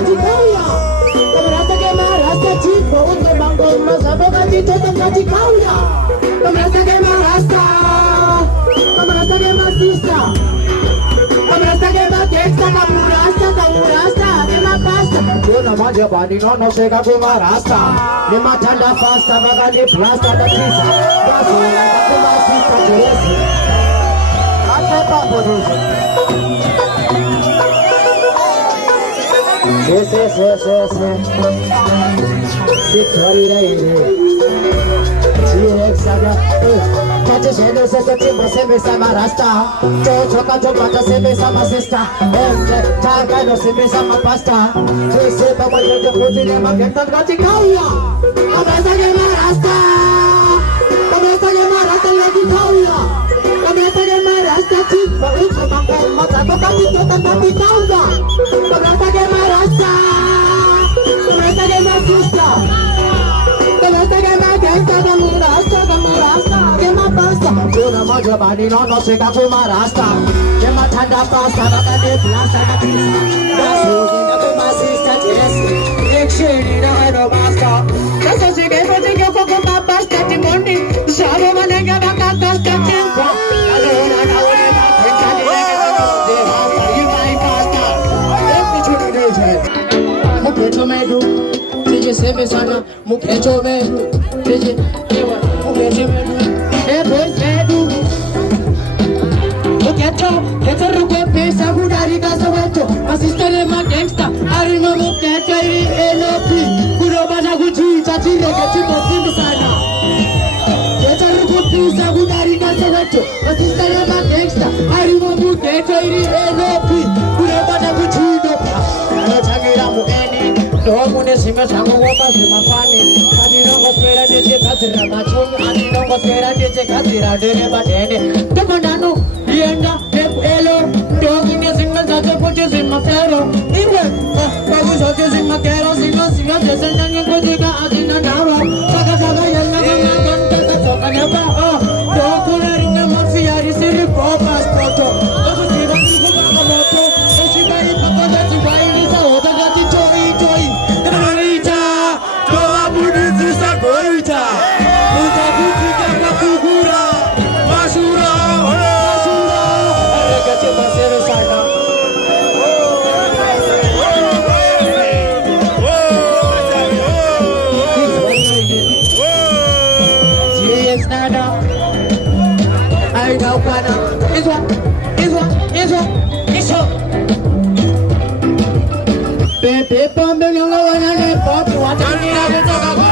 Najikauya Kamerasa ke Maharashtra chief Unge bango mazhabo ka jito tum najikauya Kamerasa ke Maharashtra Kamerasa ke Masista Kamerasa ke Makeksta Kamurasta ke Mapasta Kuna maja bani no sega ku Maharashtra Nima thanda fasta bagani blasta Batrisa Basula ku Masista Jesi Ate pa Yes. Six hori rahe. Six saga. Kache shendo se kache base me sama rasta. Choka choka se me sama sister. Chaga no se me sama pasta. Se pa boy de photo ne ma geta kache kauya. Kamasa ke rasta. Kamasa ke rasta lagi kauya. Kamasa ke rasta chik pa usko mako mata ko kache tota kache kauya. Kamasa ke rasta. Kamasa ke sister. Kamasa ke gangsta Kamurasta ke Mapasta. Kuna moja bani no se ka Kumarasta. Ke mathanda pasta bagani blasta Batrisa. Basula ku Masista Jesi. Ekshiri na hero master. Kaso sige ko Mapasta Timondi. Shabo manega baka kasta tempo. Alona na ore ba phensa de master you my pasta. Every chuni deje. Mukhe chomedu. Teje sebe sana mukhe chomedu. Teje ewa mukhe chomedu. Boys medu. Mukhe ruko pesa budari ka sawacho. Masista le ma gangsta. Arino mukhe iri NOP. Kuro bana guchi chachire ke chimo sindu sana. Pisa budari ka sawacho. Masista le ma gangsta. Arino mukhe iri NOP. Kuro bana guchi do pa. Ano chagira mueni. Mune sima sango wapa sima fani. Adino kospera deje kasira machun. Adino kospera deje kasira dene badene. Temandano yenda elo. Dogine singa sache poche sima fero. Inge babu soche sima kero singa desa nyanyi kujika adina nawa. Saga yanga kama kanta kachoka neba. Dokule ringa mafia risiri propas proto. Oku jiva kuku kakamoto. Oshiba ipakoda jiva ilisa oda gati choi. Pepe pombe nyonga wana ne pop watani na kutoka kwa